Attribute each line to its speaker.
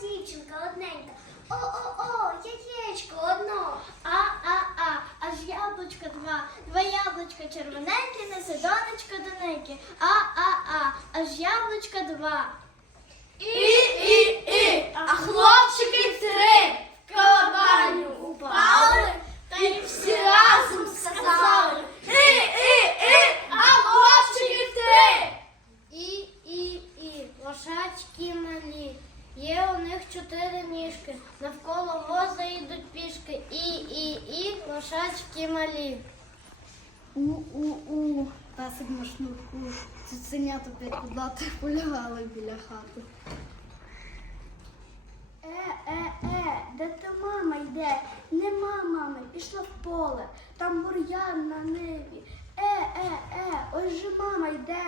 Speaker 1: дівчинка одненька. О-о-о, яєчко одно. А-а-а, аж яблучка два, два яблучка червоненьке, не сидонечко доненьке. А-а-а, аж яблучка два.
Speaker 2: І-і-і, а хлопчики три в упали, та й сказали. І-і-і, а хлопчики три.
Speaker 1: І-і-і, лошачки малі. Є у них чотири ніжки, навколо воза йдуть пішки. І, і, і, лошачки малі.
Speaker 3: У-у-у, песик на шнурку, цуценята п'ять кудлати полягали біля хати.
Speaker 2: Е, е, е, де та мама йде? Нема мами, пішла в поле, там бур'ян на небі. Е, е, е, ось же мама йде.